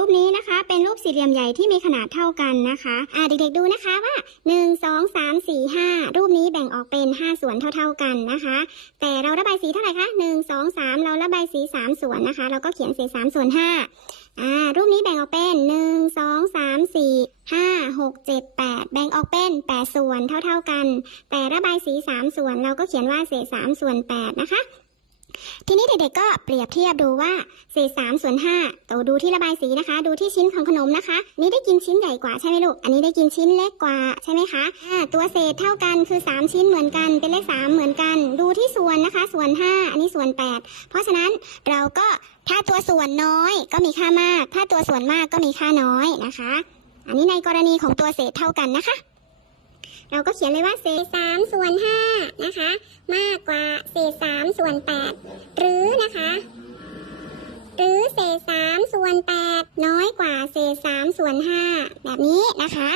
รูปนี้นะคะ เป็นรูปสี่เหลี่ยมใหญ่ที่มีขนาดเท่ากันนะคะอ่าเด็กๆดูนะคะว่า 1 2 3 4 5 รูปนี้แบ่งออกเป็น 5 ส่วนเท่า ๆกันนะคะ แต่เราระบายสีเท่าไหร่คะ1 2 3 เราระบายสี 3 ส่วนนะคะ เราก็เขียนเศษ3ส่วน5อ่ารูปนี้แบ่งออกเป็น 1 2 3 4 5 6 7 8 แบ่งออกเป็น 8 ส่วนเท่าๆกัน แต่ระบายสี 3 ส่วนเราก็เขียนว่าเศษ3ส่วน 8 นะคะ ทีนี้เด็กๆก็เปรียบเทียบดูว่าเศษ3ส่วน5เราดูที่ระบายสีนะคะ ดูที่ชิ้นของขนมนะคะ นี่ได้กินชิ้นใหญ่กว่าใช่ไหมลูก อันนี้ได้กินชิ้นเล็กกว่าใช่ไหมคะอ่าตัวเศษเท่ากันคือ 3 ชิ้นเหมือนกัน เป็นเลข3เหมือนกัน ดูที่ส่วนนะคะ ส่วน 5 อันนี้ส่วน 8 เพราะฉะนั้นเราก็ถ้าตัวส่วนน้อยก็มีค่ามาก ถ้าตัวส่วนมากก็มีค่าน้อยนะคะ อันนี้ในกรณีของตัวเศษเท่ากันนะคะ เราก็เขียนเลยว่าเศษ3ส่วน5 นะคะ มากกว่าเศษสามส่วนแปดหรือนะคะ หรือเศษสามส่วนแปดน้อยกว่าเศษสามส่วนห้าแบบนี้นะคะ